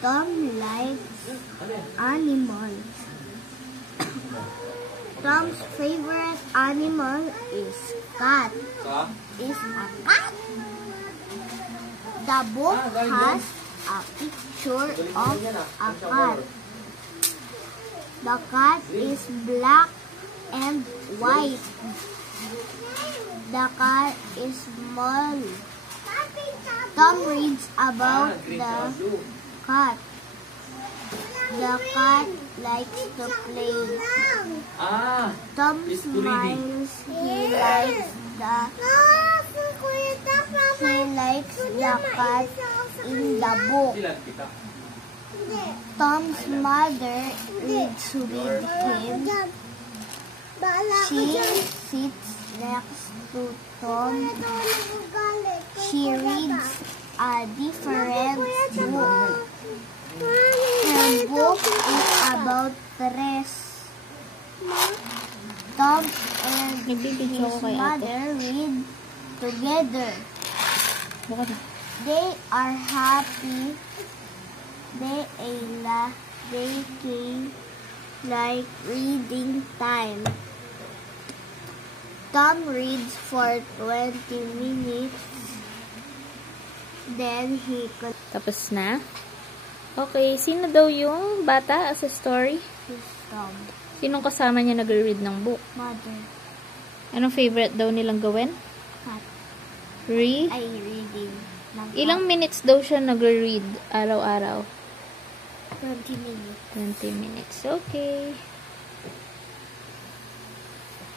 Tom likes animals. Tom's favorite animal is cat. Is a cat. The book has a picture of a cat. The cat is black and white. The cat is small. Tom reads about the cat. The cat likes to play. Tom smiles. He likes the cat in the book. Tom's mother reads with him. She sits next to Tom. She reads a different book. Her book is about dress. Tom and his mother read together. They are happy. They like reading time. Tom reads for 20 minutes. Then he Tapos na? Okay, sino daw yung bata sa story? Tom. Sinong kasama niya nagre-read ng book? Mother. Anong favorite daw nilang gawin? Cat. Reading. Cat. Ilang minutes daw siya nagre-read araw-araw? 20 minutes. 20 minutes. Okay.